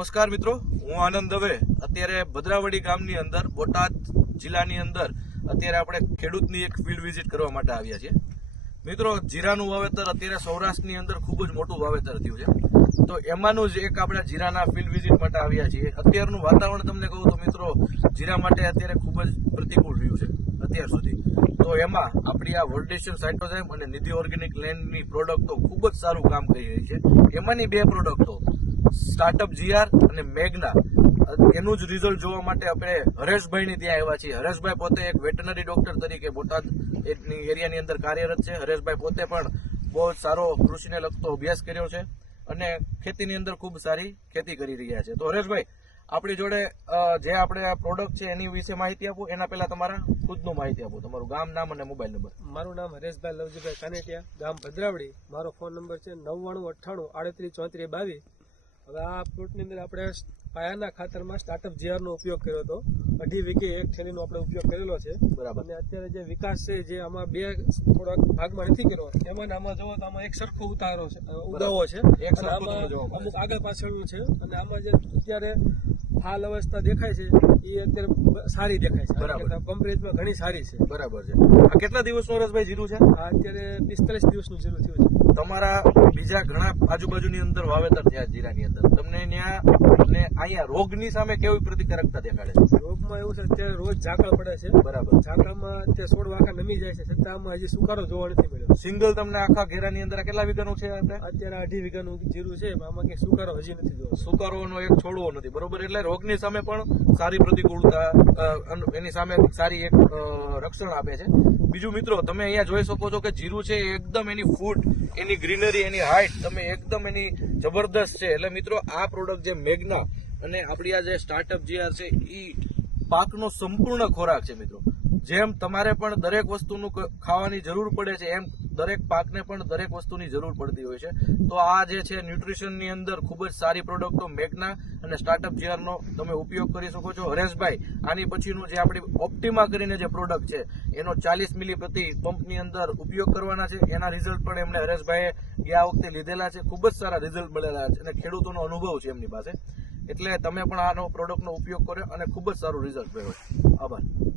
નમસ્કાર મિત્રો, હું આનંદ દવે. અત્યારે ભદ્રાવડી ગામની અંદર, બોટાદ જિલ્લાની અંદર અત્યારે આપણે ખેડૂતની એક ફિલ્ડ વિઝિટ કરવા માટે આવ્યા છીએ. મિત્રો, જીરાનું વાવેતર અત્યારે સૌરાષ્ટ્રની અંદર ખૂબ જ મોટું વાવેતર થયું છે. તો એમાંનું જ એક આપણે જીરાના ફિલ્ડ વિઝિટ માટે આવ્યા છીએ. અત્યારનું વાતાવરણ તમને કહું તો મિત્રો, જીરા માટે અત્યારે ખૂબ જ પ્રતિકૂળ રહ્યું છે, અત્યાર સુધી. તો એમાં આપણી આ વર્લ્ડેશન સાઇટોઝાઇમ અને નિધિ ઓર્ગેનિક લેન્ડની પ્રોડક્ટો ખૂબ જ સારું કામ કરી રહી છે. એમાંની બે પ્રોડક્ટો સ્ટાર્ટઅપ જીઆર અને મેગના એનું જ રિઝલ્ટ જોવા માટે આપણે હરેશભાઈની ત્યાં આવ્યા છીએ. હરેશભાઈ પોતે એક વેટનરી ડોક્ટર તરીકે બોટાદ એરિયાની અંદર કાર્યરત છે. હરેશભાઈ પોતે પણ બહુ સારો કૃષિને લગતો અભ્યાસ કર્યો છે અને ખેતીની અંદર ખૂબ સારી ખેતી કરી રહ્યા છે. તો હરેશભાઈ, આપણી જોડે જે આપણે આ પ્રોડક્ટ છે એની વિશે માહિતી આપો. એના પહેલા તમારા ખુદનું માહિતી આપો. તમારું ગામ, નામ અને મોબાઈલ નંબર મારું નામ હરેશભાઈ લવજીભાઈ કાનેટિયા, ગામ ભદ્રાવડી. મારો ફોન નંબર છે નવ્વાણું અઠ્ઠાણું આડત્રીસ ચોત્રીસ બાવીસ હવે આ પ્લોટની અંદર આપણે પાયાના ખાતરમાં સ્ટાર્ટઅપ જીઆરનો ઉપયોગ કર્યો હતો. અઢી વીઘે એક થેલીનો આપણે ઉપયોગ કરેલો છે. બરાબર. અને અત્યારે જે વિકાસ છે જે આમાં બે થોડાક ભાગમાં નથી કર્યો. એમાં આમાં જોવો તો આમાં એક સરખો ઉતારો છે ઉદાવો છે. આમાં અમુક આગળ પાછળનું છે. અને આમાં જે અત્યારે હાલ અવસ્થા દેખાય છે એ અત્યારે સારી દેખાય છે. બરાબર. કમ્પેરેજમાં ઘણી સારી છે. બરાબર છે. આ કેટલા દિવસનું રસભાઈ જીરું છે? આ અત્યારે પિસ્તાલીસ દિવસનું જીરું થયું છે. તમારા બીજા ઘણા આજુબાજુની અંદર વાવેતર થયા જીરાની અંદર. તમને ત્યાં ને અહીંયા રોગની સામે કેવી પ્રતિકારકતા દેખાડે છે? રોગમાં એવું છે અત્યારે રોજ ઝાકળ પડે છે. બરાબર. ઝાકળમાં અત્યારે સોળ વાંકા નમી જાય છે. છતાં આમાં હજી સુકારો જોવા નથી મળ્યો. સિંગલ તમને આખા ઘેરાની અંદર કેટલા વીઘાનું છે અત્યારે અઢી વીઘાનું જીરું છે આમાં કઈ સુકારો હજી નથી જોવો સુકારોનો એક છોડવો નથી. બરોબર? એટલે રોગની સામે પણ સારી પ્રતિકૂળતા એની સામે સારી એક રક્ષણ આપે છે. બીજું મિત્રો તમે અહીંયા જોઈ શકો છો કે જીરું છે એકદમ એની ફૂટ એની ગ્રીનરી એની હાઇટ તમે એકદમ એની જબરદસ્ત છે. એટલે મિત્રો, આ પ્રોડક્ટ જે મેઘના અને આપણી આ જે સ્ટાર્ટઅપ જે છે એ પાકનો સંપૂર્ણ ખોરાક છે મિત્રો. જેમ તમારે પણ દરેક વસ્તુનું ખાવાની જરૂર પડે છે, એમ દરેક પાકને પણ દરેક વસ્તુની જરૂર પડતી હોય છે. તો આ જે છે ન્યુટ્રિશનની અંદર ખૂબ જ સારી પ્રોડક્ટો મેગના અને સ્ટાર્ટઅપ જીઆરનો તમે ઉપયોગ કરી શકો છો. હરેશભાઈ, આની પછીનું જે આપણી ઓપ્ટિમા કરીને જે પ્રોડક્ટ છે, એનો ચાલીસ મિલી પ્રતિ પંપની અંદર ઉપયોગ કરવાના છે. એના રિઝલ્ટ પણ એમણે હરેશભાઈએ ગયા વખતે લીધેલા છે. ખૂબ જ સારા રિઝલ્ટ મળેલા છે અને ખેડૂતોનો અનુભવ છે એમની પાસે. એટલે તમે પણ આનો પ્રોડક્ટનો ઉપયોગ કર્યો અને ખૂબ જ સારું રિઝલ્ટ મળ્યો. આભાર.